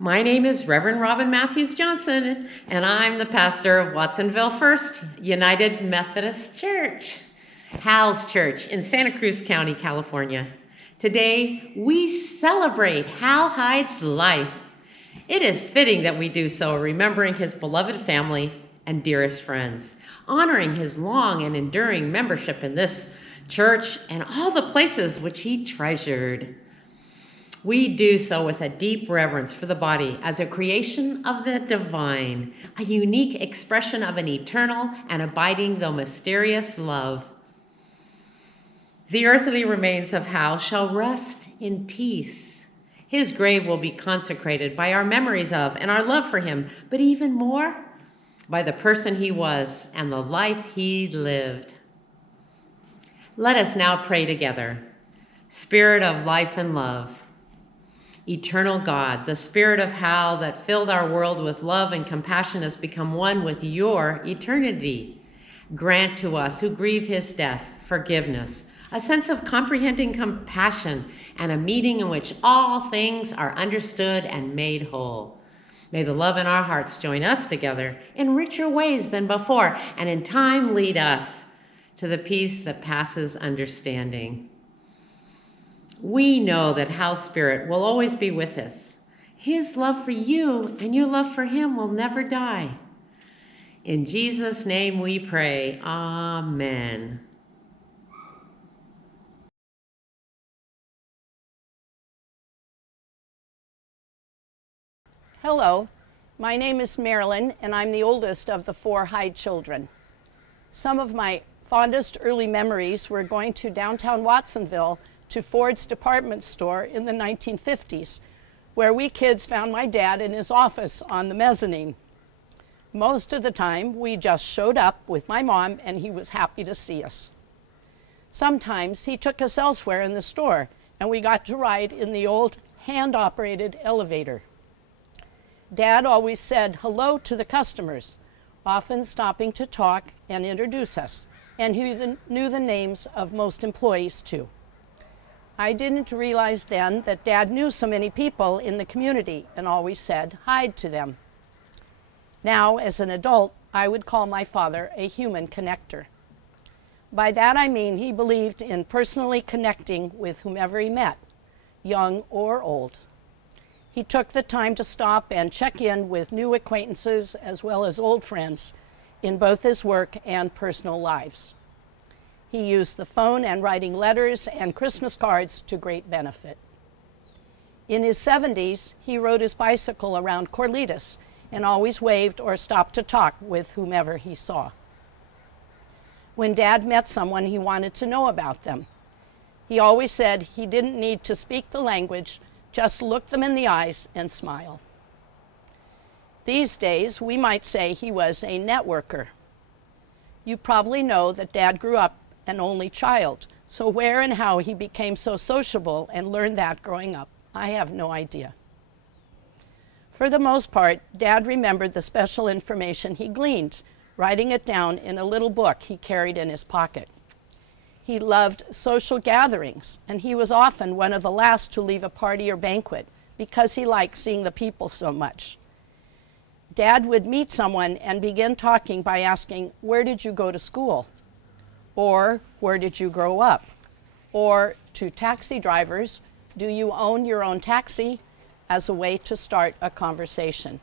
My name is Reverend Robin Matthews Johnson, and I'm the pastor of Watsonville First United Methodist Church, Hal's Church in Santa Cruz County, California. Today, we celebrate Hal Hyde's life. It is fitting that we do so, remembering his beloved family and dearest friends, honoring his long and enduring membership in this church and all the places which he treasured. We do so with a deep reverence for the body as a creation of the divine, a unique expression of an eternal and abiding though mysterious love. The earthly remains of Hal shall rest in peace. His grave will be consecrated by our memories of and our love for him, but even more by the person he was and the life he lived. Let us now pray together. Spirit of life and love, eternal God, the spirit of Hal that filled our world with love and compassion has become one with your eternity. Grant to us who grieve his death forgiveness, a sense of comprehending compassion, and a meeting in which all things are understood and made whole. May the love in our hearts join us together in richer ways than before, and in time lead us to the peace that passes understanding. We know that Hal's spirit will always be with us. His love for you and your love for him will never die. In Jesus' name we pray, amen. Hello, my name is Marilyn, and I'm the oldest of the 4 Hyde children. Some of my fondest early memories were going to downtown Watsonville to Ford's department store in the 1950s, where we kids found my dad in his office on the mezzanine. Most of the time, we just showed up with my mom, and he was happy to see us. Sometimes he took us elsewhere in the store, and we got to ride in the old hand-operated elevator. Dad always said hello to the customers, often stopping to talk and introduce us, and he knew the names of most employees too. I didn't realize then that Dad knew so many people in the community and always said Hyde to them. Now, as an adult, I would call my father a human connector. By that I mean he believed in personally connecting with whomever he met, young or old. He took the time to stop and check in with new acquaintances as well as old friends in both his work and personal lives. He used the phone and writing letters and Christmas cards to great benefit. In his 70s, he rode his bicycle around Corlitas and always waved or stopped to talk with whomever he saw. When Dad met someone, he wanted to know about them. He always said he didn't need to speak the language, just look them in the eyes and smile. These days, we might say he was a networker. You probably know that Dad grew up an only child, so where and how he became so sociable and learned that growing up, I have no idea. For the most part, Dad remembered the special information he gleaned, writing it down in a little book he carried in his pocket. He loved social gatherings, and he was often one of the last to leave a party or banquet because he liked seeing the people so much. Dad would meet someone and begin talking by asking, "Where did you go to school?" Or, "Where did you grow up?" Or, to taxi drivers, "Do you own your own taxi?" as a way to start a conversation.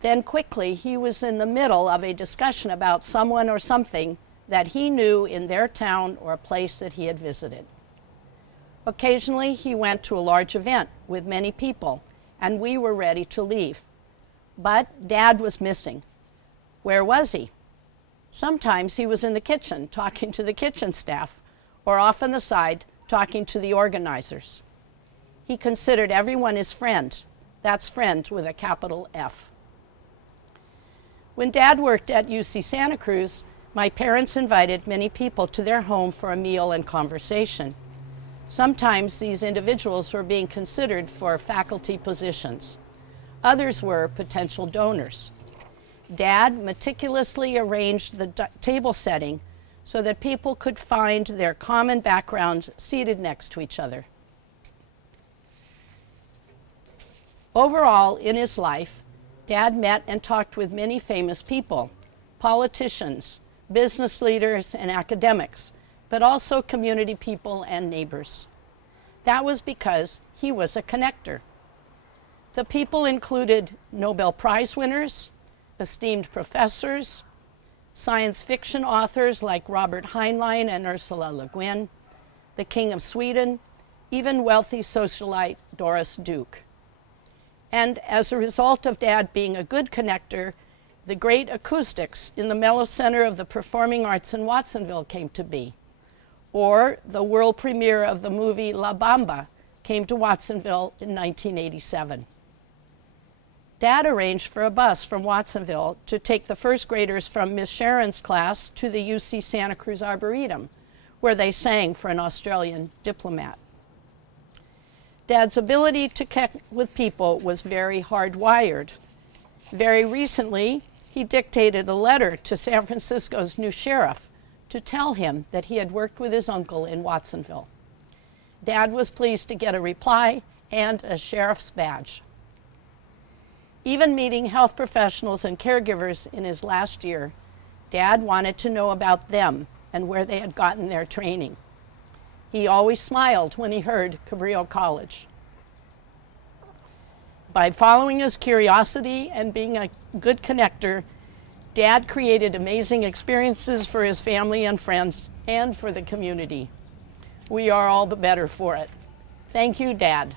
Then quickly, he was in the middle of a discussion about someone or something that he knew in their town or a place that he had visited. Occasionally, he went to a large event with many people, and we were ready to leave. But Dad was missing. Where was he? Sometimes he was in the kitchen talking to the kitchen staff, or off on the side talking to the organizers. He considered everyone his friend. That's friend with a capital F. When Dad worked at UC Santa Cruz, my parents invited many people to their home for a meal and conversation. Sometimes these individuals were being considered for faculty positions. Others were potential donors. Dad meticulously arranged the table setting so that people could find their common background seated next to each other. Overall, in his life, Dad met and talked with many famous people, politicians, business leaders, and academics, but also community people and neighbors. That was because he was a connector. The people included Nobel Prize winners, esteemed professors, science fiction authors like Robert Heinlein and Ursula Le Guin, the King of Sweden, even wealthy socialite Doris Duke. And as a result of Dad being a good connector, the great acoustics in the Mellow Center of the Performing Arts in Watsonville came to be. Or the world premiere of the movie La Bamba came to Watsonville in 1987. Dad arranged for a bus from Watsonville to take the first graders from Miss Sharon's class to the UC Santa Cruz Arboretum, where they sang for an Australian diplomat. Dad's ability to connect with people was very hardwired. Very recently, he dictated a letter to San Francisco's new sheriff to tell him that he had worked with his uncle in Watsonville. Dad was pleased to get a reply and a sheriff's badge. Even meeting health professionals and caregivers in his last year, Dad wanted to know about them and where they had gotten their training. He always smiled when he heard Cabrillo College. By following his curiosity and being a good connector, Dad created amazing experiences for his family and friends and for the community. We are all the better for it. Thank you, Dad.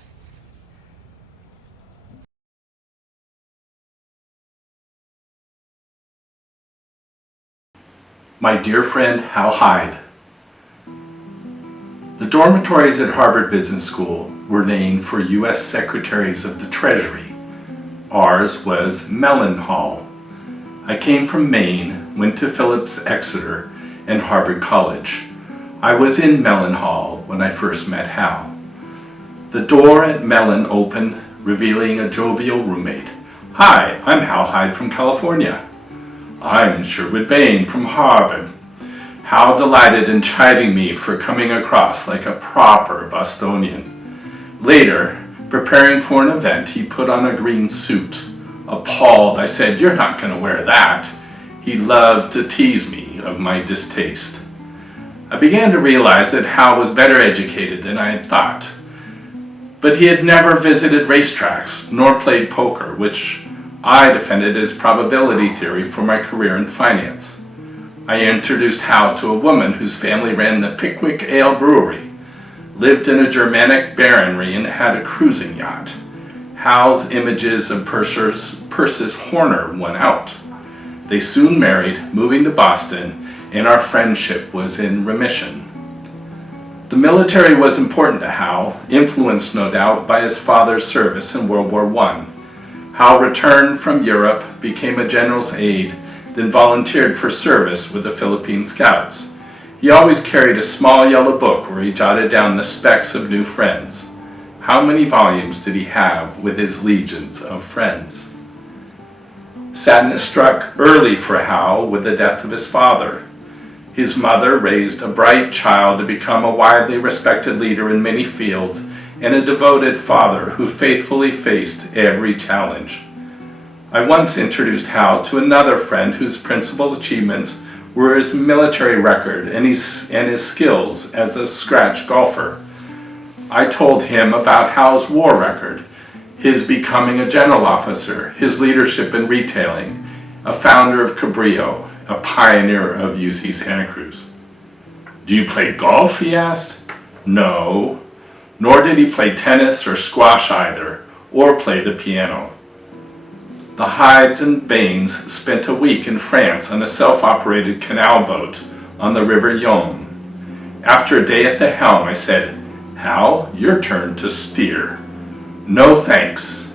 My dear friend, Hal Hyde. The dormitories at Harvard Business School were named for U.S. Secretaries of the Treasury. Ours was Mellon Hall. I came from Maine, went to Phillips Exeter, and Harvard College. I was in Mellon Hall when I first met Hal. The door at Mellon opened, revealing a jovial roommate. Hi, I'm Hal Hyde from California. I'm Sherwood Bain from Harvard. Hal delighted in chiding me for coming across like a proper Bostonian. Later, preparing for an event, he put on a green suit. Appalled, I said, "You're not going to wear that." He loved to tease me of my distaste. I began to realize that Hal was better educated than I had thought. But he had never visited racetracks, nor played poker, which I defended as probability theory for my career in finance. I introduced Hal to a woman whose family ran the Pickwick Ale Brewery, lived in a Germanic baronry, and had a cruising yacht. Hal's images of Persis Horner won out. They soon married, moving to Boston, and our friendship was in remission. The military was important to Hal, influenced no doubt by his father's service in World War I. Hal returned from Europe, became a general's aide, then volunteered for service with the Philippine Scouts. He always carried a small yellow book where he jotted down the specs of new friends. How many volumes did he have with his legions of friends? Sadness struck early for Hal with the death of his father. His mother raised a bright child to become a widely respected leader in many fields and a devoted father who faithfully faced every challenge. I once introduced Hal to another friend whose principal achievements were his military record and his skills as a scratch golfer. I told him about Hal's war record, his becoming a general officer, his leadership in retailing, a founder of Cabrillo, a pioneer of UC Santa Cruz. "Do you play golf?" he asked. No. Nor did he play tennis or squash either, or play the piano. The Hydes and Bains spent a week in France on a self-operated canal boat on the River Yonne. After a day at the helm, I said, "Hal, your turn to steer." "No thanks."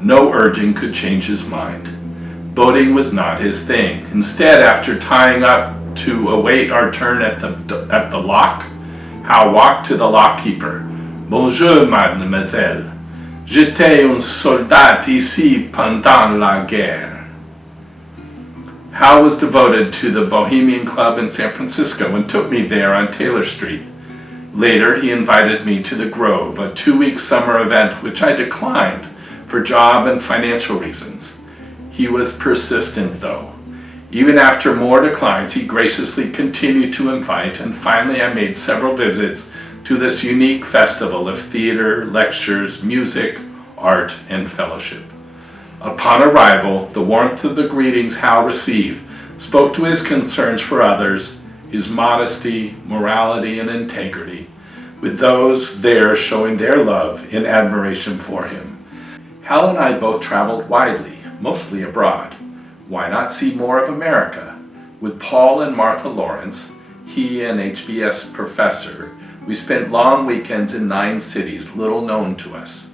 No urging could change his mind. Boating was not his thing. Instead, after tying up to await our turn at the lock, Hal walked to the lockkeeper. "Bonjour, mademoiselle. J'étais un soldat ici pendant la guerre." Hal was devoted to the Bohemian Club in San Francisco and took me there on Taylor Street. Later, he invited me to the Grove, a 2-week summer event which I declined, for job and financial reasons. He was persistent though. Even after more declines, he graciously continued to invite, and finally I made several visits to this unique festival of theater, lectures, music, art, and fellowship. Upon arrival, the warmth of the greetings Hal received spoke to his concerns for others, his modesty, morality, and integrity, with those there showing their love and admiration for him. Hal and I both traveled widely, mostly abroad. Why not see more of America? With Paul and Martha Lawrence, he an HBS professor, we spent long weekends in 9 cities little known to us.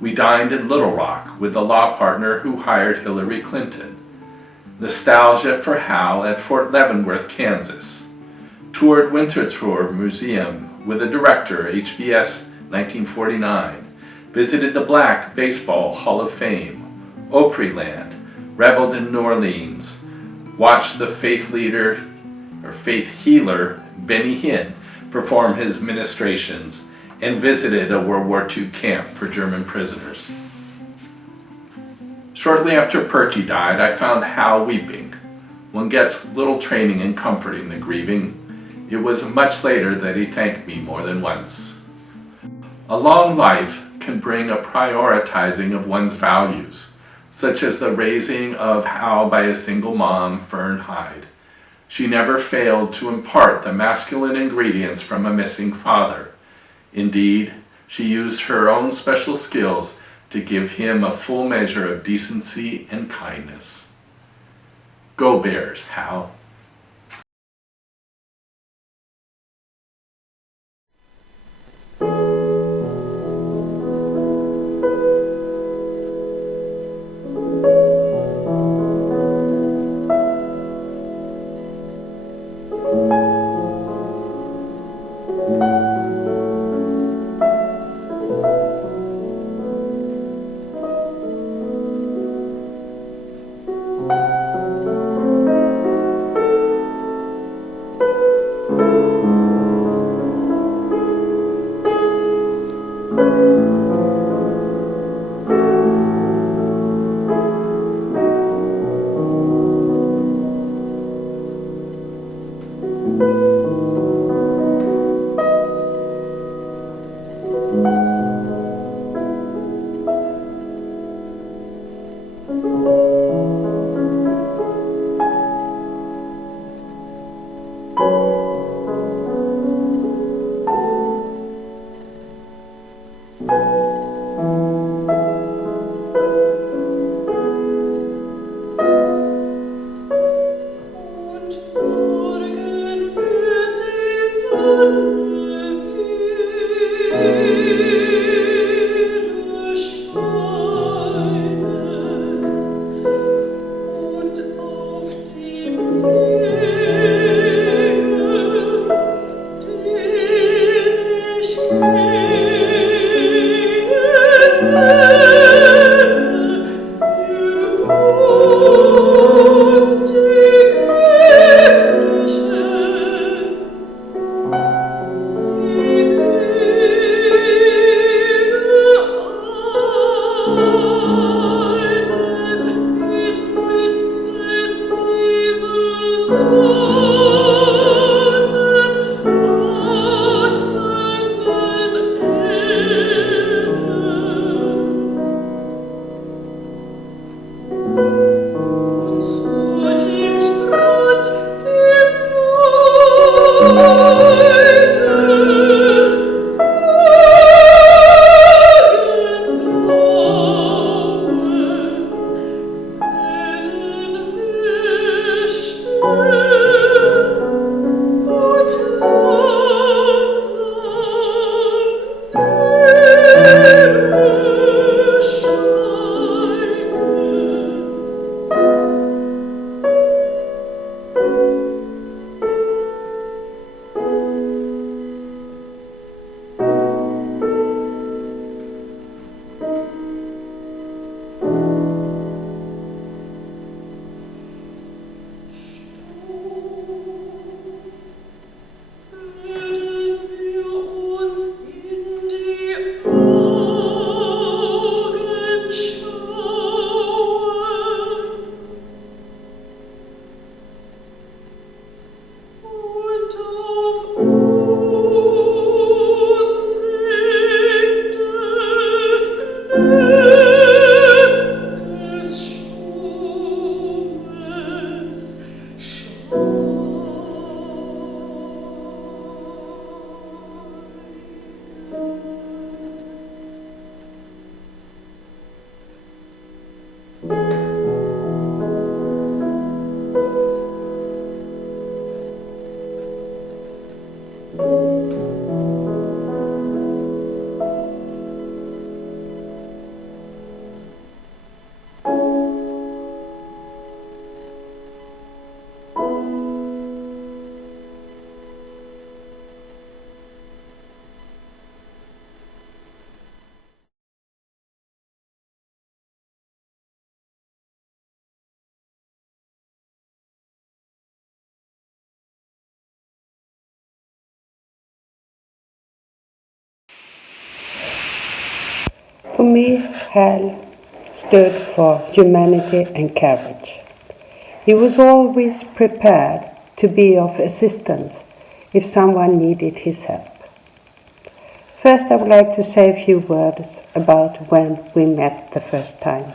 We dined in Little Rock with the law partner who hired Hillary Clinton. Nostalgia for Hal at Fort Leavenworth, Kansas. Toured Winterthur Museum with the director, HBS 1949. Visited the Black Baseball Hall of Fame. Opryland. Reveled in New Orleans. Watched the faith healer Benny Hinn perform his ministrations, and visited a World War II camp for German prisoners. Shortly after Perky died, I found Hal weeping. One gets little training in comforting the grieving. It was much later that he thanked me more than once. A long life can bring a prioritizing of one's values, such as the raising of Hal by a single mom, Fern Hyde. She never failed to impart the masculine ingredients from a missing father. Indeed, she used her own special skills to give him a full measure of decency and kindness. Go Bears, Hal. For me, Hal stood for humanity and courage. He was always prepared to be of assistance if someone needed his help. First, I would like to say a few words about when we met the first time.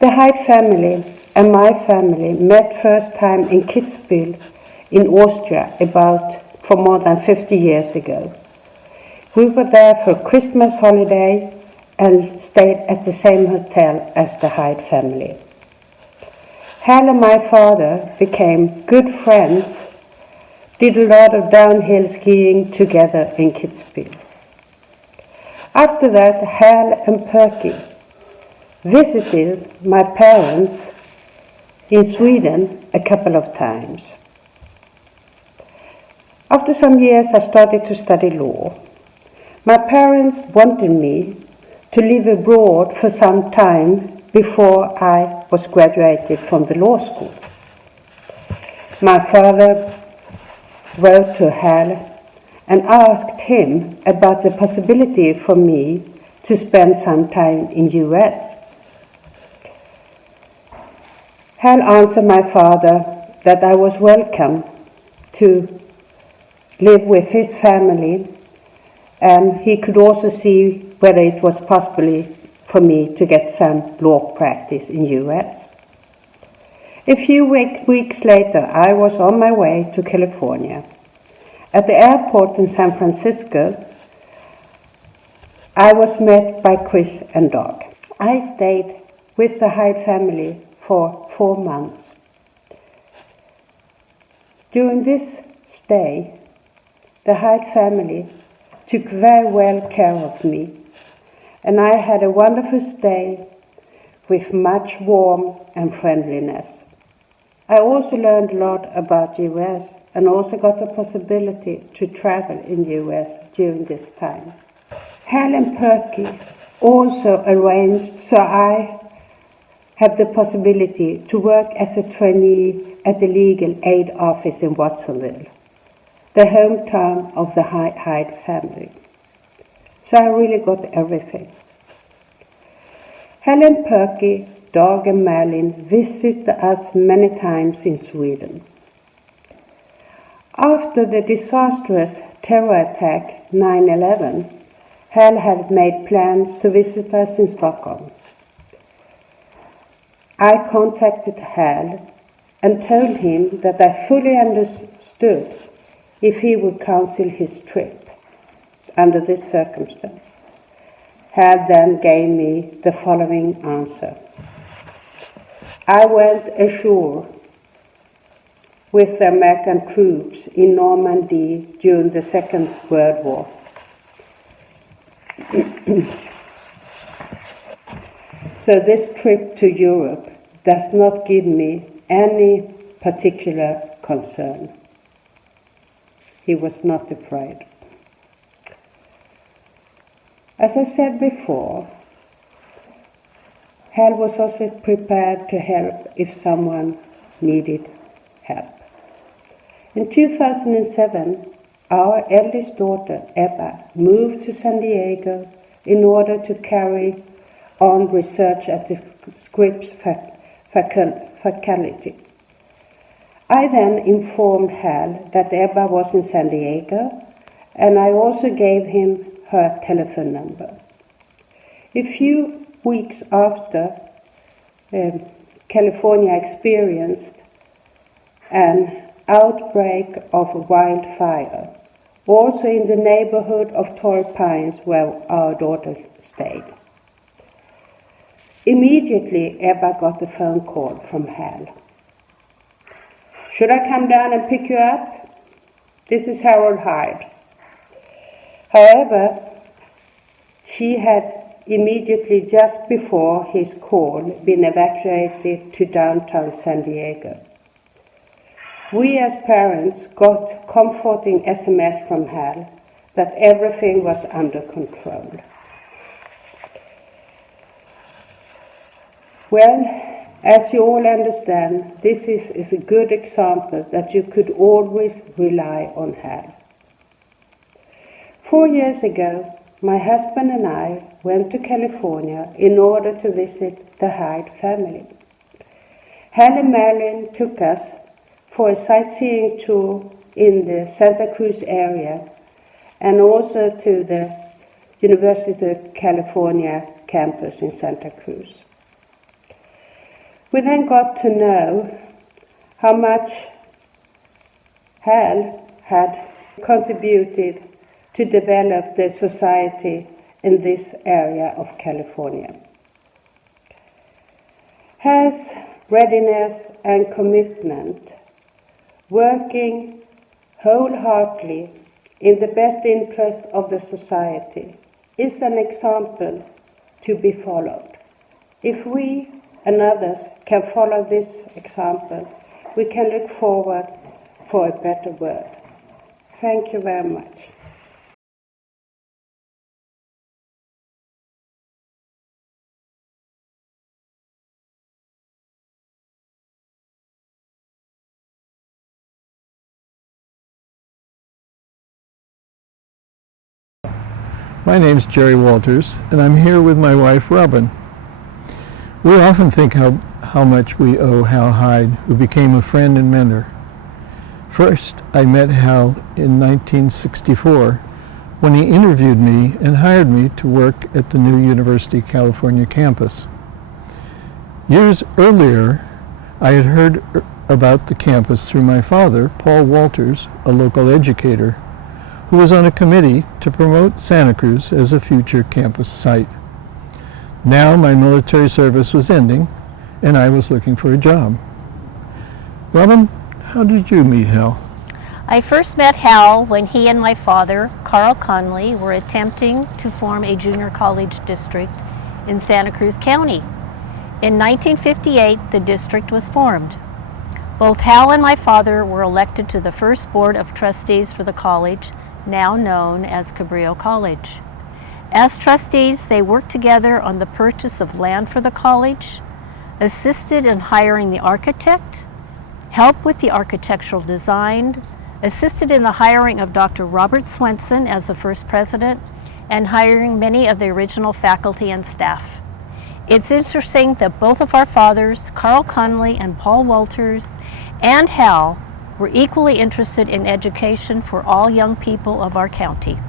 The Hyde family and my family met first time in Kitzbühel in Austria for more than 50 years ago. We were there for a Christmas holiday and stayed at the same hotel as the Hyde family. Hal and my father became good friends, did a lot of downhill skiing together in Kitzbühel. After that, Hal and Perky visited my parents in Sweden a couple of times. After some years, I started to study law. My parents wanted me to live abroad for some time before I was graduated from the law school. My father wrote to Hal and asked him about the possibility for me to spend some time in US. Hal answered my father that I was welcome to live with his family, and he could also see whether it was possible for me to get some law practice in US. A few weeks later, I was on my way to California. At the airport in San Francisco, I was met by Chris and Doug. I stayed with the Hyde family for 4 months. During this stay, the Hyde family took very well care of me, and I had a wonderful stay with much warmth and friendliness. I also learned a lot about US and also got the possibility to travel in US during this time. Hal and Perky also arranged so I have the possibility to work as a trainee at the legal aid office in Watsonville, the hometown of the Hyde family. So I really got everything. Hal and Perky, Dag and Malin visited us many times in Sweden. After the disastrous terror attack 9/11, Hal had made plans to visit us in Stockholm. I contacted Hal and told him that I fully understood if he would cancel his trip under this circumstance. Hal then gave me the following answer. I went ashore with the American troops in Normandy during the Second World War. So this trip to Europe does not give me any particular concern. He was not afraid. As I said before, Hal was also prepared to help if someone needed help. In 2007, our eldest daughter, Ebba, moved to San Diego in order to carry on research at the Scripps faculty. I then informed Hal that Ebba was in San Diego, and I also gave him her telephone number. A few weeks after California experienced an outbreak of wildfire, also in the neighborhood of Torrey Pines where our daughter stayed. Immediately, Ebba got a phone call from Hal. Should I come down and pick you up? This is Harold Hyde. However, she had immediately just before his call been evacuated to downtown San Diego. We as parents got comforting SMS from Hal that everything was under control. Well, as you all understand, this is a good example that you could always rely on Hal. 4 years ago, my husband and I went to California in order to visit the Hyde family. Hal and Marilyn took us for a sightseeing tour in the Santa Cruz area and also to the University of California campus in Santa Cruz. We then got to know how much Hal had contributed to develop the society in this area of California. Hal's readiness and commitment, working wholeheartedly in the best interest of the society, is an example to be followed. If we and others can follow this example, we can look forward for a better world. Thank you very much. My name's Jerry Walters, and I'm here with my wife, Robin. We often think how much we owe Hal Hyde, who became a friend and mentor. First, I met Hal in 1964 when he interviewed me and hired me to work at the new University of California campus. Years earlier, I had heard about the campus through my father, Paul Walters, a local educator, who was on a committee to promote Santa Cruz as a future campus site. Now my military service was ending, and I was looking for a job. Robin, how did you meet Hal? I first met Hal when he and my father, Carl Conley, were attempting to form a junior college district in Santa Cruz County. In 1958, the district was formed. Both Hal and my father were elected to the first board of trustees for the college, now known as Cabrillo College. As trustees, they worked together on the purchase of land for the college, assisted in hiring the architect, helped with the architectural design, assisted in the hiring of Dr. Robert Swenson as the first president, and hiring many of the original faculty and staff. It's interesting that both of our fathers, Carl Conley and Paul Walters, and Hal, were equally interested in education for all young people of our county.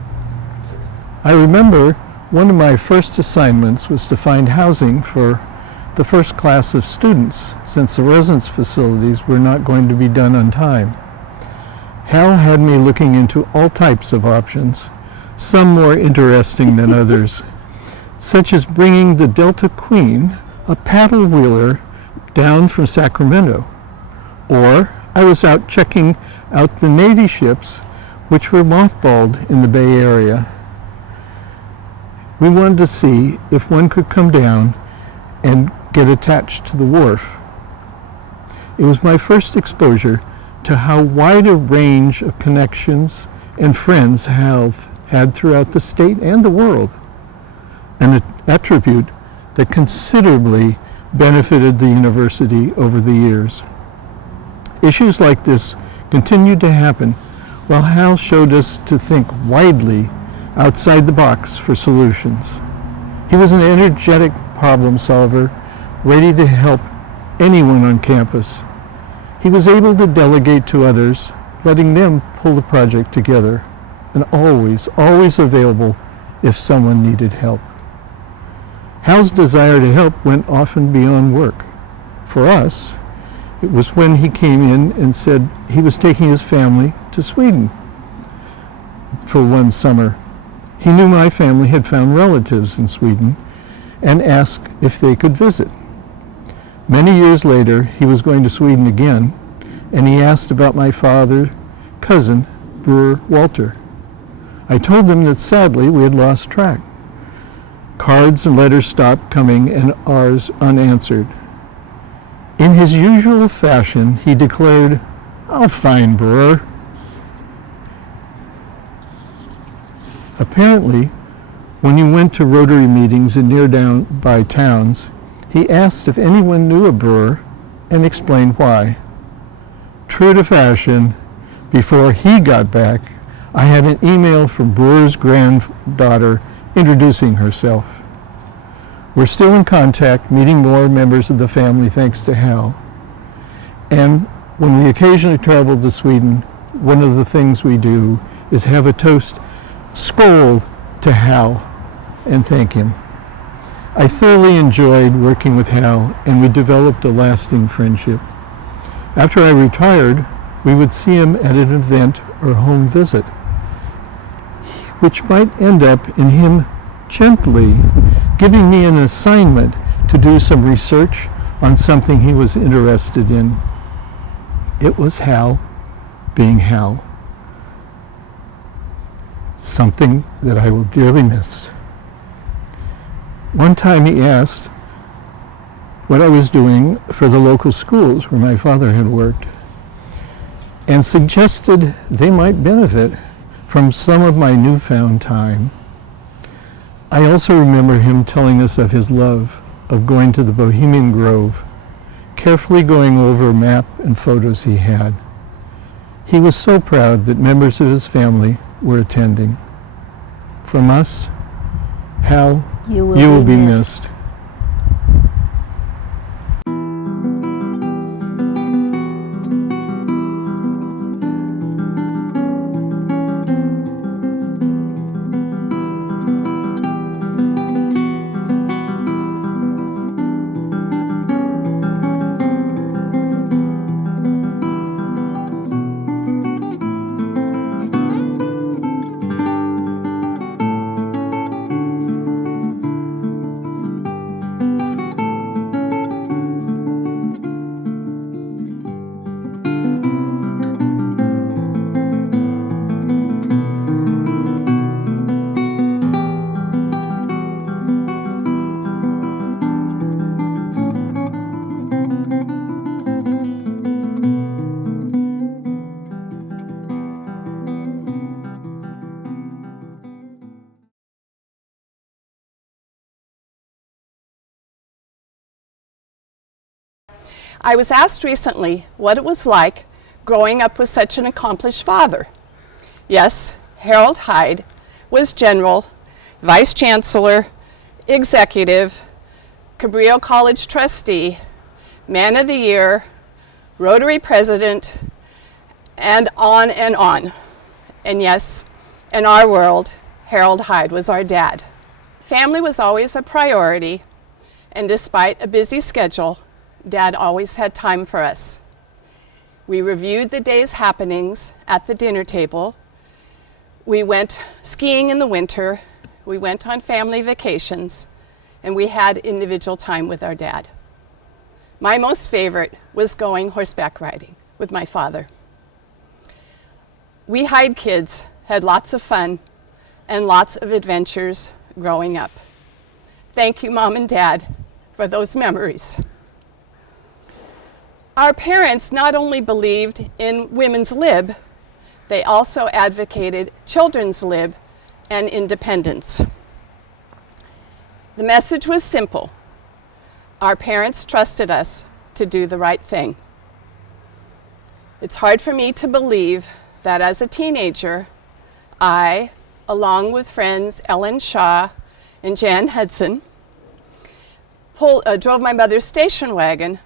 I remember one of my first assignments was to find housing for the first class of students, since the residence facilities were not going to be done on time. Hal had me looking into all types of options, some more interesting than others, such as bringing the Delta Queen, a paddle wheeler, down from Sacramento. Or I was out checking out the Navy ships which were mothballed in the Bay Area. We wanted to see if one could come down and get attached to the wharf. It was my first exposure to how wide a range of connections and friends Hal had throughout the state and the world, an attribute that considerably benefited the university over the years. Issues like this continued to happen while Hal showed us to think widely outside the box for solutions. He was an energetic problem solver, ready to help anyone on campus. He was able to delegate to others, letting them pull the project together, and always available if someone needed help. Hal's desire to help went often beyond work. For us, it was when he came in and said he was taking his family to Sweden for one summer. He knew my family had found relatives in Sweden and asked if they could visit. Many years later, he was going to Sweden again, and he asked about my father's cousin, Brewer Walter. I told him that sadly we had lost track. Cards and letters stopped coming and ours unanswered. In his usual fashion, he declared, "I'll find Brewer." Apparently, when he went to Rotary meetings in nearby towns, he asked if anyone knew a Brewer and explained why. True to fashion, before he got back, I had an email from Brewer's granddaughter, introducing herself. We're still in contact, meeting more members of the family thanks to Hal. And when we occasionally travel to Sweden, one of the things we do is have a toast, skål, to Hal and thank him. I thoroughly enjoyed working with Hal, and we developed a lasting friendship. After I retired, we would see him at an event or home visit, which might end up in him gently giving me an assignment to do some research on something he was interested in. It was Hal being Hal. Something that I will dearly miss. One time he asked what I was doing for the local schools where my father had worked, and suggested they might benefit from some of my newfound time. I also remember him telling us of his love of going to the Bohemian Grove, carefully going over a map and photos he had. He was so proud that members of his family were attending. From us, Hal, you will be missed. I was asked recently what it was like growing up with such an accomplished father. Yes, Harold Hyde was general, vice chancellor, executive, Cabrillo College trustee, man of the year, Rotary president, and on and on. And yes, in our world, Harold Hyde was our dad. Family was always a priority, and despite a busy schedule, Dad always had time for us. We reviewed the day's happenings at the dinner table. We went skiing in the winter. We went on family vacations, and we had individual time with our dad. My most favorite was going horseback riding with my father. We Hyde kids had lots of fun and lots of adventures growing up. Thank you, Mom and Dad, for those memories. Our parents not only believed in women's lib, they also advocated children's lib and independence. The message was simple. Our parents trusted us to do the right thing. It's hard for me to believe that as a teenager, I, along with friends Ellen Shaw and Jan Hudson, drove my mother's station wagon,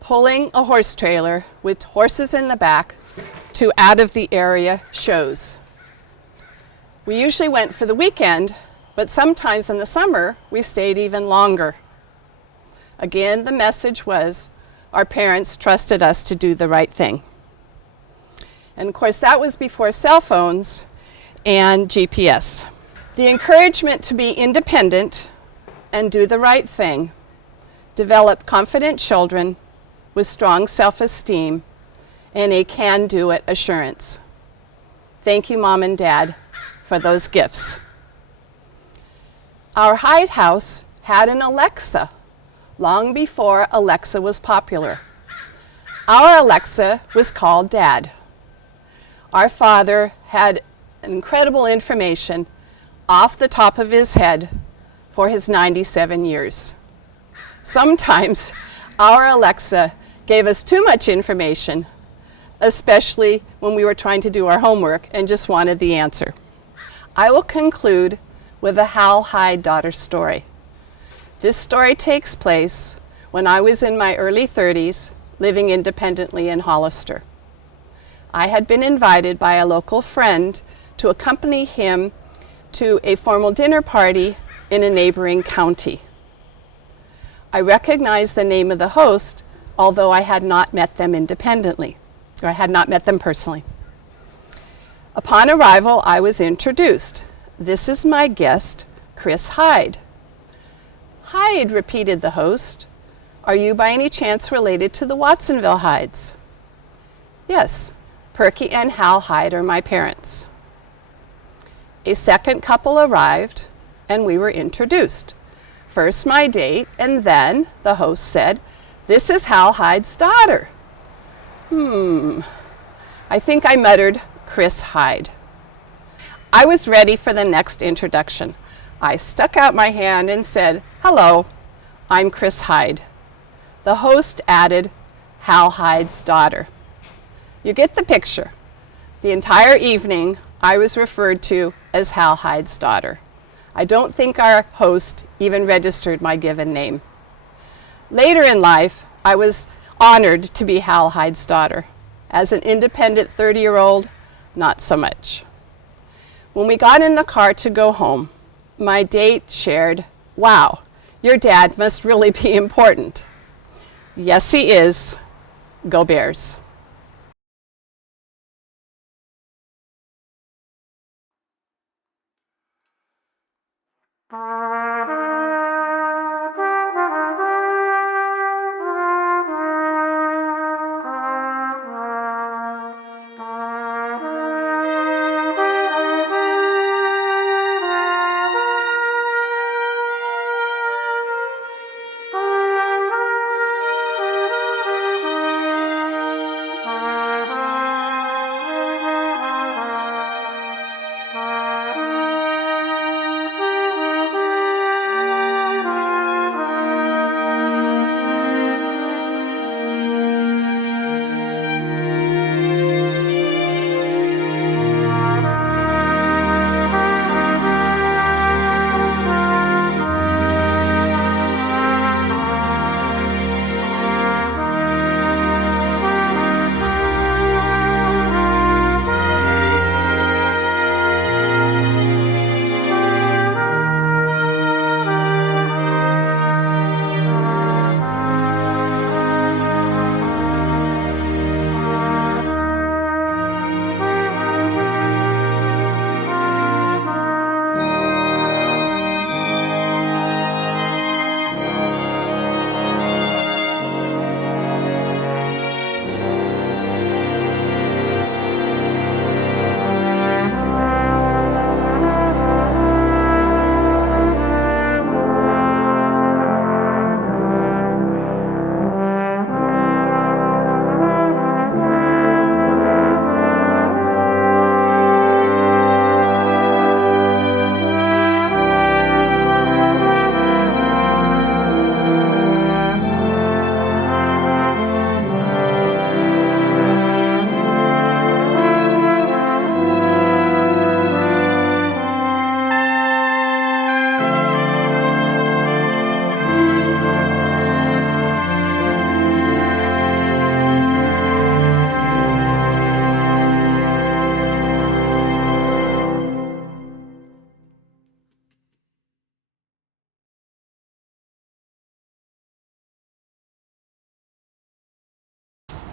pulling a horse trailer with horses in the back to out-of-the-area shows. We usually went for the weekend, but sometimes in the summer, we stayed even longer. Again, the message was our parents trusted us to do the right thing. And of course, that was before cell phones and GPS. The encouragement to be independent and do the right thing developed confident children with strong self-esteem and a can-do-it assurance. Thank you, Mom and Dad, for those gifts. Our Hyde house had an Alexa long before Alexa was popular. Our Alexa was called Dad. Our father had incredible information off the top of his head for his 97 years. Sometimes our Alexa gave us too much information, especially when we were trying to do our homework and just wanted the answer. I will conclude with a Hal Hyde daughter story. This story takes place when I was in my early 30s, living independently in Hollister. I had been invited by a local friend to accompany him to a formal dinner party in a neighboring county. I recognized the name of the host, although I had not met them independently, or I had not met them personally. Upon arrival, I was introduced. "This is my guest, Chris Hyde." "Hyde," repeated the host. "Are you by any chance related to the Watsonville Hydes?" "Yes, Perky and Hal Hyde are my parents." A second couple arrived, and we were introduced. First my date, and then, the host said, "This is Hal Hyde's daughter." I think I muttered, "Chris Hyde." I was ready for the next introduction. I stuck out my hand and said, "Hello, I'm Chris Hyde." The host added, "Hal Hyde's daughter." You get the picture. The entire evening, I was referred to as Hal Hyde's daughter. I don't think our host even registered my given name. Later in life, I was honored to be Hal Hyde's daughter. As an independent 30-year-old, not so much. When we got in the car to go home, my date shared, "Wow, your dad must really be important." Yes, he is. Go Bears.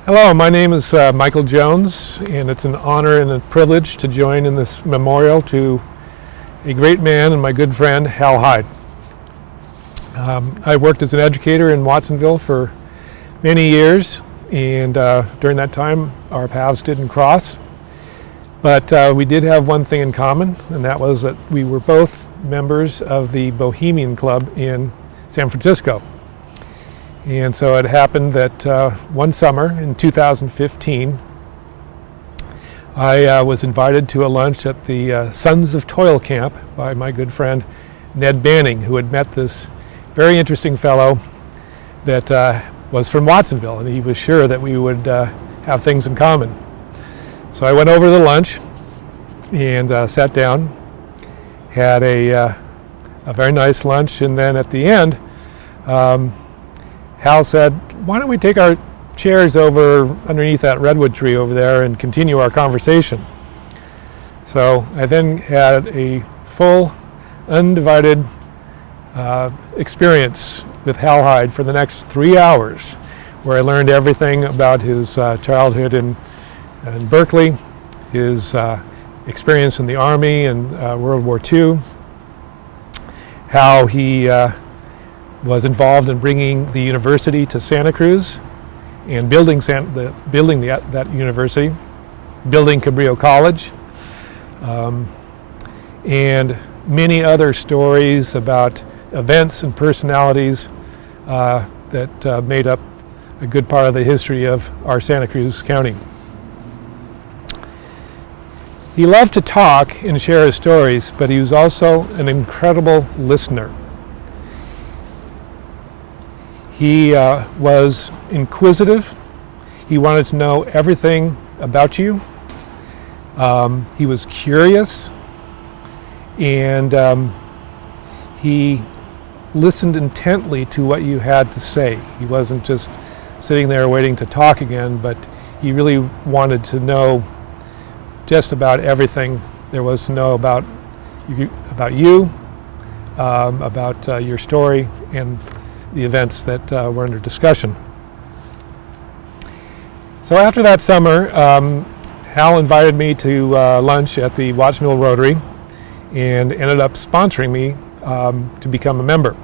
Hello, my name is Michael Jones, and it's an honor and a privilege to join in this memorial to a great man and my good friend, Hal Hyde. I worked as an educator in Watsonville for many years, and during that time our paths didn't cross. But we did have one thing in common, and that was that we were both members of the Bohemian Club in San Francisco. And so it happened that one summer in 2015, I was invited to a lunch at the Sons of Toil camp by my good friend Ned Banning, who had met this very interesting fellow that was from Watsonville, and he was sure that we would have things in common. So I went over to the lunch and sat down, had a very nice lunch, and then at the end, Hal said, "Why don't we take our chairs over underneath that redwood tree over there and continue our conversation?" So I then had a full, undivided experience with Hal Hyde for the next 3 hours, where I learned everything about his childhood in Berkeley, his experience in the Army and World War II, how he was involved in bringing the university to Santa Cruz and building that university, building Cabrillo College, and many other stories about events and personalities that made up a good part of the history of our Santa Cruz County. He loved to talk and share his stories, but he was also an incredible listener. He was inquisitive. He wanted to know everything about you. He was curious, and he listened intently to what you had to say. He wasn't just sitting there waiting to talk again, but he really wanted to know just about everything there was to know about you, about your story and the events that were under discussion. So after that summer, Hal invited me to lunch at the Watsonville Rotary and ended up sponsoring me to become a member.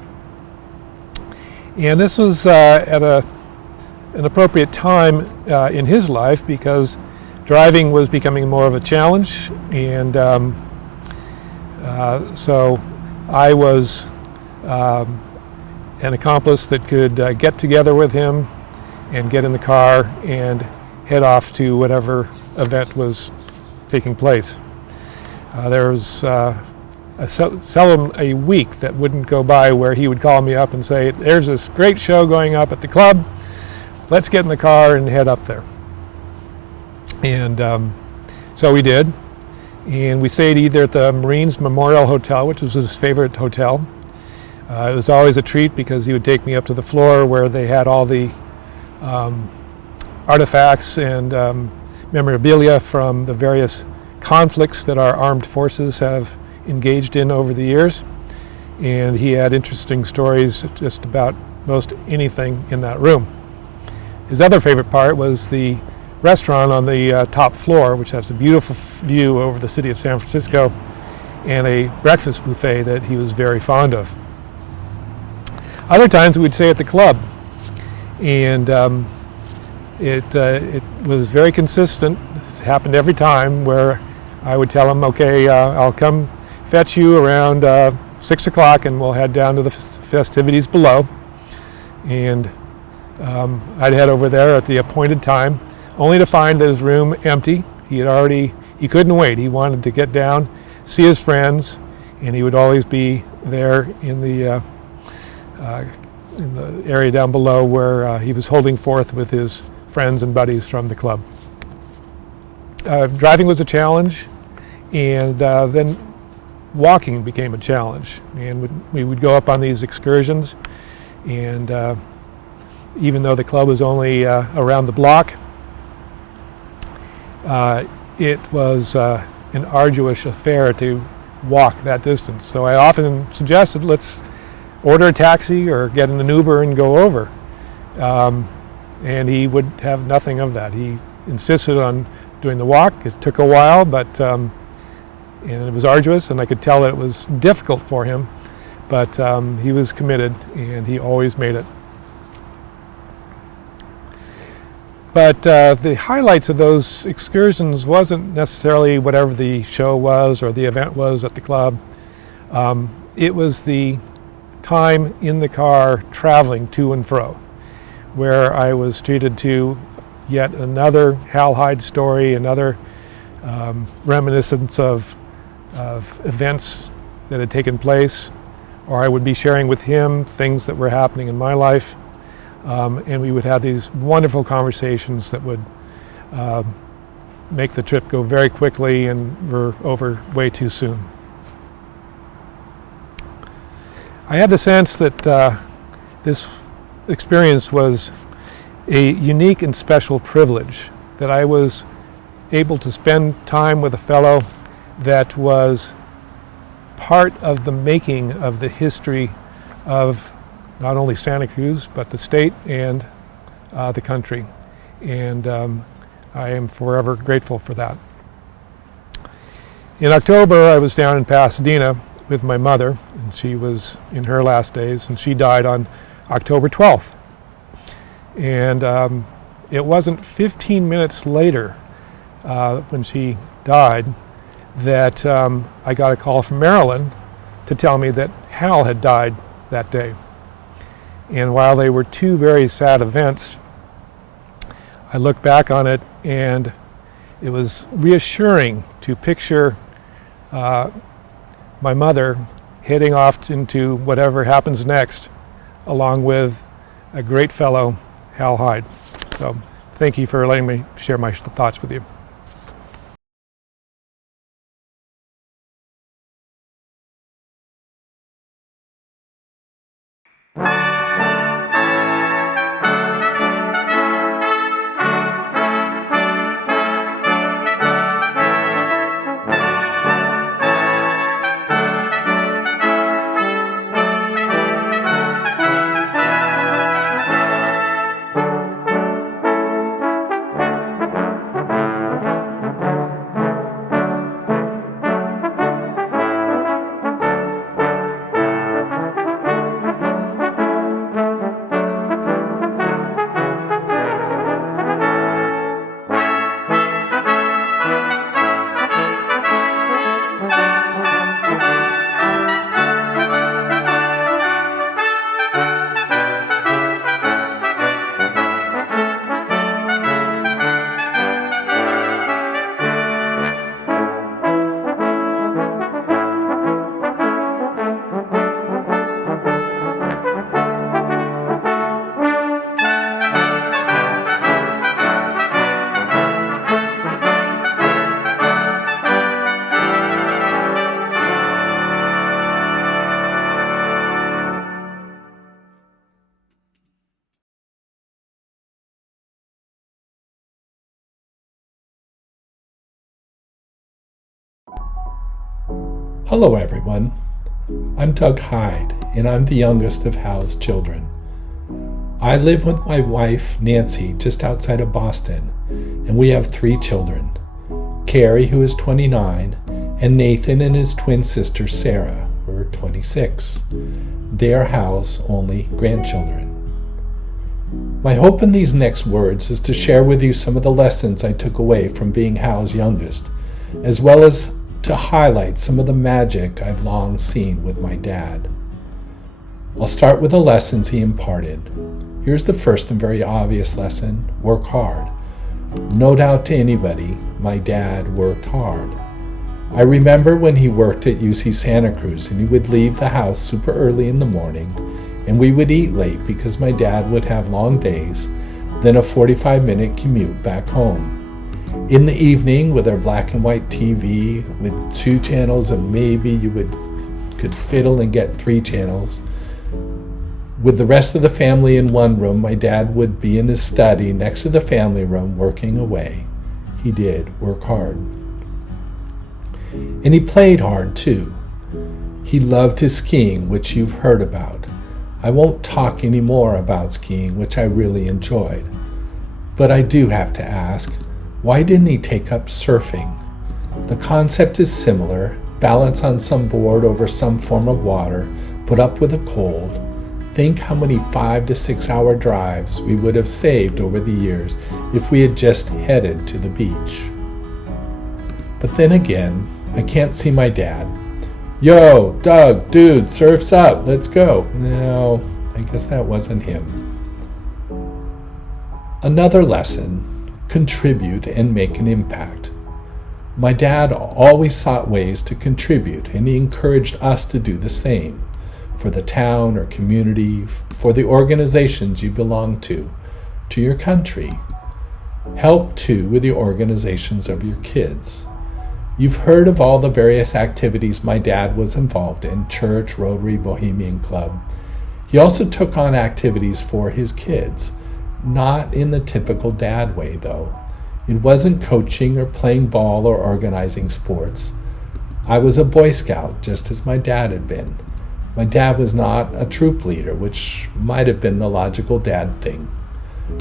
And this was at an appropriate time in his life, because driving was becoming more of a challenge, and so I was an accomplice that could get together with him and get in the car and head off to whatever event was taking place. There was seldom a week that wouldn't go by where he would call me up and say, "There's this great show going up at the club. Let's get in the car and head up there." And so we did, and we stayed either at the Marines Memorial Hotel, which was his favorite hotel. It was always a treat because he would take me up to the floor where they had all the artifacts and memorabilia from the various conflicts that our armed forces have engaged in over the years. And he had interesting stories just about most anything in that room. His other favorite part was the restaurant on the top floor, which has a beautiful view over the city of San Francisco, and a breakfast buffet that he was very fond of. Other times we'd stay at the club, and it was very consistent. It happened every time, where I would tell him, "Okay, I'll come fetch you around 6 o'clock and we'll head down to the festivities below." And I'd head over there at the appointed time, only to find his room empty. He couldn't wait. He wanted to get down, see his friends, and he would always be there in the area down below where he was holding forth with his friends and buddies from the club. Driving was a challenge, and then walking became a challenge. And we would go up on these excursions, and even though the club was only around the block, it was an arduous affair to walk that distance. So I often suggested, let's order a taxi or get in an Uber and go over. And he would have nothing of that. He insisted on doing the walk. It took a while, but and it was arduous, and I could tell that it was difficult for him, but he was committed, and he always made it. But the highlights of those excursions wasn't necessarily whatever the show was or the event was at the club. It was the time in the car traveling to and fro, where I was treated to yet another Hal Hyde story, another reminiscence of events that had taken place, or I would be sharing with him things that were happening in my life. And we would have these wonderful conversations that would make the trip go very quickly and were over way too soon. I had the sense that this experience was a unique and special privilege, that I was able to spend time with a fellow that was part of the making of the history of not only Santa Cruz, but the state and the country. And I am forever grateful for that. In October, I was down in Pasadena with my mother, and she was in her last days, and she died on October 12th. And it wasn't 15 minutes later when she died that I got a call from Maryland to tell me that Hal had died that day. And while they were two very sad events, I look back on it and it was reassuring to picture my mother heading off into whatever happens next, along with a great fellow, Hal Hyde. So thank you for letting me share my thoughts with you. Hello everyone, I'm Doug Hyde, and I'm the youngest of Hal's children. I live with my wife, Nancy, just outside of Boston, and we have 3 children, Carrie, who is 29, and Nathan and his twin sister, Sarah, who are 26. They are Hal's only grandchildren. My hope in these next words is to share with you some of the lessons I took away from being Hal's youngest, as well as to highlight some of the magic I've long seen with my dad. I'll start with the lessons he imparted. Here's the first and very obvious lesson: work hard. No doubt to anybody, my dad worked hard. I remember when he worked at UC Santa Cruz and he would leave the house super early in the morning, and we would eat late because my dad would have long days, then a 45-minute commute back home. In the evening, with our black and white TV with 2 channels, and maybe you could fiddle and get 3 channels, with the rest of the family in one room, my dad would be in his study next to the family room working away. He did work hard. And he played hard too. He loved his skiing, which you've heard about. I won't talk anymore about skiing, which I really enjoyed. But I do have to ask, why didn't he take up surfing? The concept is similar: balance on some board over some form of water, put up with a cold. Think how many 5 to 6 hour drives we would have saved over the years if we had just headed to the beach. But then again, I can't see my dad. Yo, Doug, dude, surf's up, let's go. No, I guess that wasn't him. Another lesson: contribute and make an impact. My dad always sought ways to contribute, and he encouraged us to do the same for the town or community, for the organizations you belong to your country. Help too with the organizations of your kids. You've heard of all the various activities my dad was involved in: church, Rotary, Bohemian Club. He also took on activities for his kids, not in the typical dad way though. It wasn't coaching or playing ball or organizing sports. I was a Boy Scout, just as my dad had been. My dad was not a troop leader, which might have been the logical dad thing.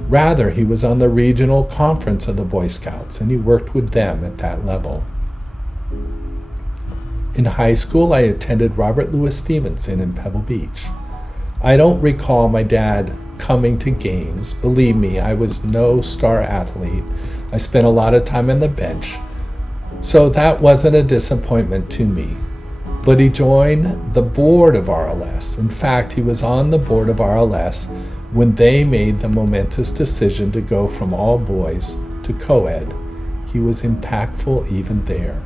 Rather, he was on the regional conference of the Boy Scouts, and he worked with them at that level. In high school, I attended Robert Louis Stevenson in Pebble Beach. I don't recall my dad coming to games. Believe me, I was no star athlete. I spent a lot of time on the bench, so that wasn't a disappointment to me. But he joined the board of RLS. In fact, he was on the board of RLS when they made the momentous decision to go from all boys to co-ed. He was impactful even there.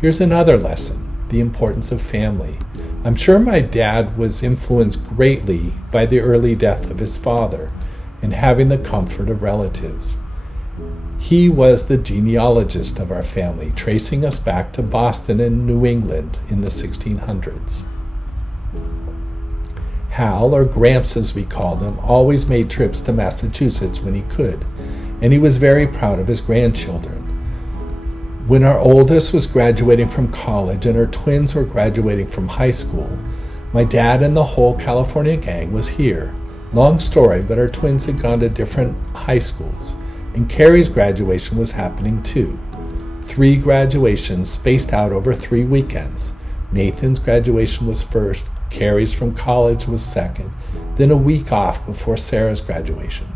Here's another lesson: the importance of family. I'm sure my dad was influenced greatly by the early death of his father and having the comfort of relatives. He was the genealogist of our family, tracing us back to Boston and New England in the 1600s. Hal, or Gramps as we called him, always made trips to Massachusetts when he could, and he was very proud of his grandchildren. When our oldest was graduating from college and her twins were graduating from high school, my dad and the whole California gang was here. Long story, but our twins had gone to different high schools, and Carrie's graduation was happening too. 3 graduations spaced out over 3 weekends. Nathan's graduation was first, Carrie's from college was second, then a week off before Sarah's graduation.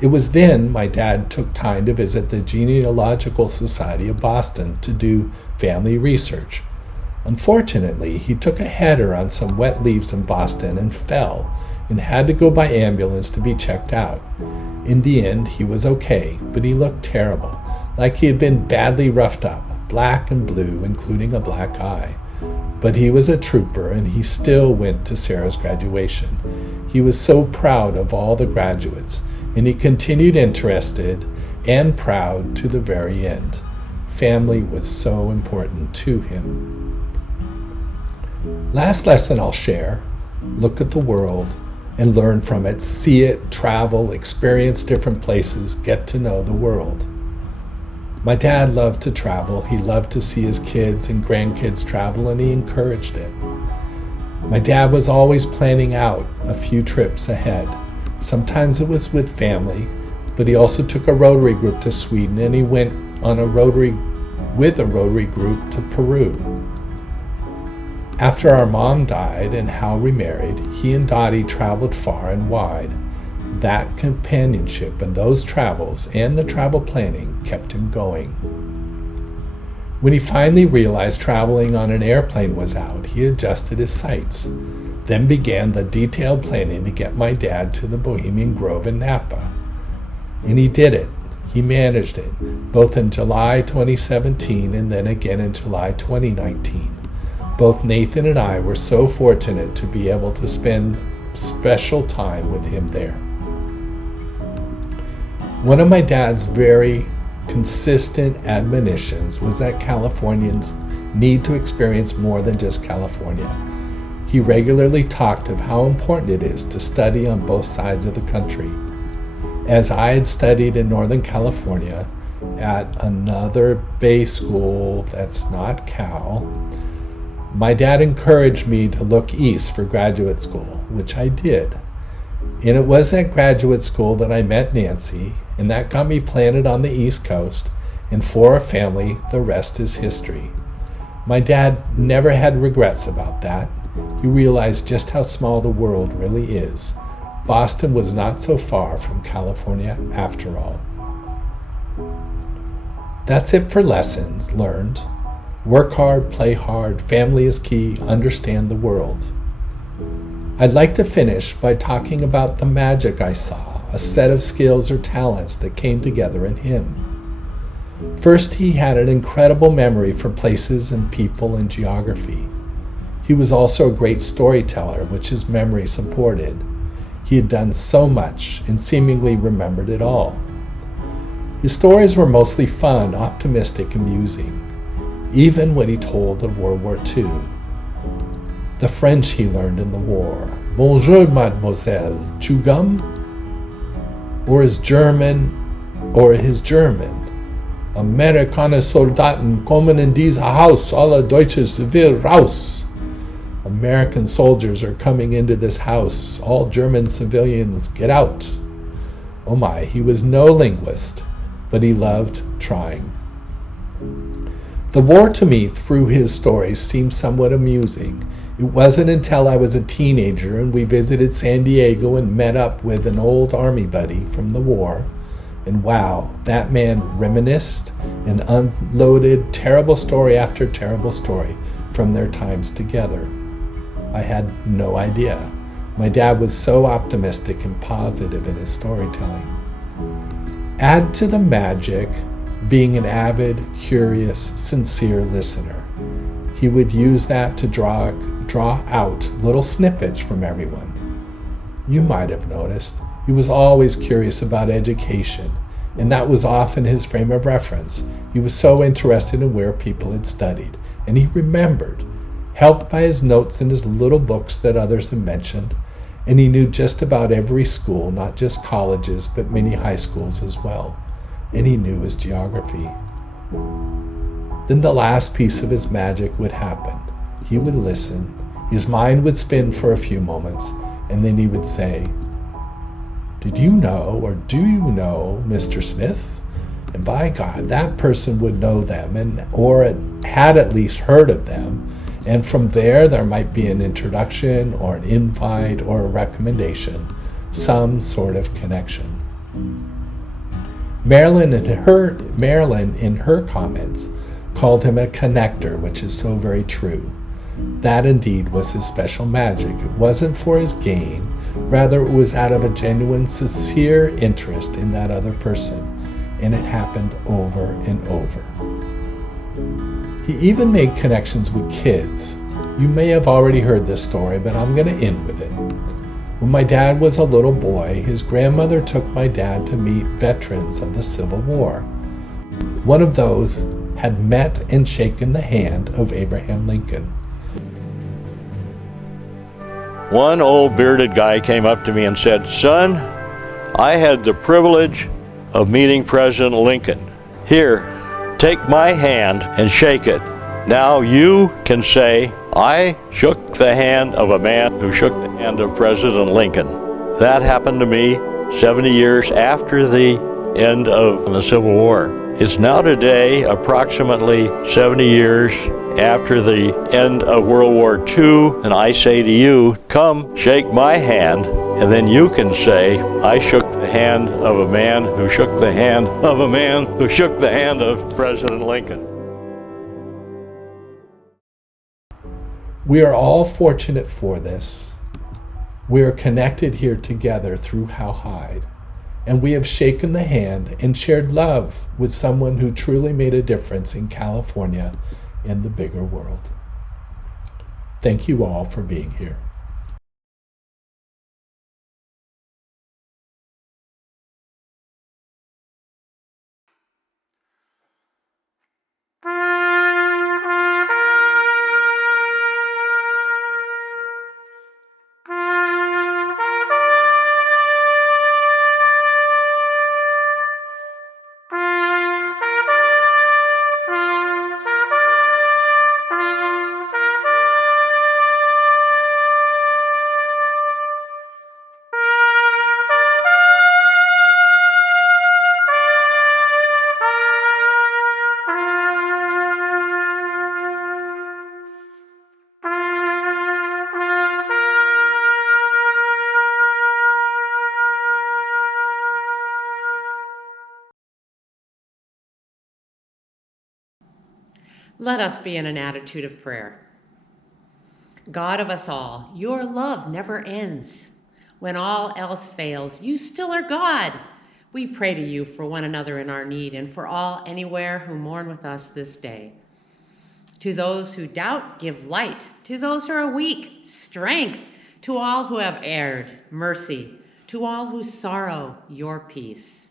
It was then my dad took time to visit the Genealogical Society of Boston to do family research. Unfortunately, he took a header on some wet leaves in Boston and fell, and had to go by ambulance to be checked out. In the end, he was okay, but he looked terrible, like he had been badly roughed up, black and blue, including a black eye. But he was a trooper, and he still went to Sarah's graduation. He was so proud of all the graduates, and he continued interested and proud to the very end. Family was so important to him. Last lesson I'll share: look at the world and learn from it. See it, travel, experience different places, get to know the world. My dad loved to travel. He loved to see his kids and grandkids travel, and he encouraged it. My dad was always planning out a few trips ahead. Sometimes it was with family, but he also took a Rotary group to Sweden, and he went on with a Rotary group to Peru. After our mom died and Hal remarried, he and Dottie traveled far and wide. That companionship and those travels and the travel planning kept him going. When he finally realized traveling on an airplane was out, he adjusted his sights. Then began the detailed planning to get my dad to the Bohemian Grove in Napa. And he did it. He managed it, both in July 2017 and then again in July 2019. Both Nathan and I were so fortunate to be able to spend special time with him there. One of my dad's very consistent admonitions was that Californians need to experience more than just California. He regularly talked of how important it is to study on both sides of the country. As I had studied in Northern California at another Bay school that's not Cal, my dad encouraged me to look east for graduate school, which I did. And it was at graduate school that I met Nancy, and that got me planted on the East Coast, and for our family, the rest is history. My dad never had regrets about that. He realized just how small the world really is. Boston was not so far from California after all. That's it for lessons learned. Work hard, play hard, family is key, understand the world. I'd like to finish by talking about the magic I saw, a set of skills or talents that came together in him. First, he had an incredible memory for places and people and geography. He was also a great storyteller, which his memory supported. He had done so much and seemingly remembered it all. His stories were mostly fun, optimistic, amusing, even when he told of World War II. The French he learned in the war. Bonjour, mademoiselle. Chewgum? Or his German. Amerikaner Soldaten kommen in dieses Haus, alle Deutsches will raus. American soldiers are coming into this house, all German civilians get out. Oh my, he was no linguist, but he loved trying. The war to me, through his stories, seemed somewhat amusing. It wasn't until I was a teenager and we visited San Diego and met up with an old army buddy from the war. And wow, that man reminisced and unloaded terrible story after terrible story from their times together. I had no idea. My dad was so optimistic and positive in his storytelling. Add to the magic being an avid, curious, sincere listener. He would use that to draw out little snippets from everyone. You might have noticed he was always curious about education, and that was often his frame of reference. He was so interested in where people had studied, and he remembered, helped by his notes and his little books that others had mentioned, and he knew just about every school, not just colleges, but many high schools as well, and he knew his geography. Then the last piece of his magic would happen. He would listen, his mind would spin for a few moments, and then he would say, "Did you know, or do you know, Mr. Smith?" And by God, that person would know them, or had at least heard of them. And from there might be an introduction, or an invite, or a recommendation, some sort of connection. Marilyn, in her comments, called him a connector, which is so very true. That indeed was his special magic. It wasn't for his gain, rather it was out of a genuine, sincere interest in that other person, and it happened over and over. He even made connections with kids. You may have already heard this story, but I'm going to end with it. When my dad was a little boy, his grandmother took my dad to meet veterans of the Civil War. One of those had met and shaken the hand of Abraham Lincoln. One old bearded guy came up to me and said, "Son, I had the privilege of meeting President Lincoln. Here, take my hand and shake it. Now you can say, I shook the hand of a man who shook the hand of President Lincoln." That happened to me 70 years after the end of the Civil War. It's now today approximately 70 years after the end of World War II, and I say to you, come shake my hand, and then you can say, I shook the hand of a man who shook the hand of a man who shook the hand of President Lincoln. We are all fortunate for this. We are connected here together through Hyde, and we have shaken the hand and shared love with someone who truly made a difference in California and the bigger world. Thank you all for being here. Let us be in an attitude of prayer. God of us all, your love never ends. When all else fails, you still are God. We pray to you for one another in our need and for all anywhere who mourn with us this day. To those who doubt, give light. To those who are weak, strength. To all who have erred, mercy. To all who sorrow, your peace.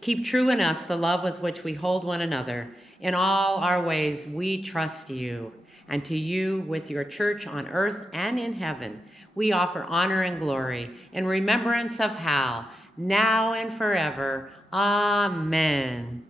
Keep true in us the love with which we hold one another. In all our ways, we trust you. And to you, with your church on earth and in heaven, we offer honor and glory in remembrance of Hal, now and forever. Amen.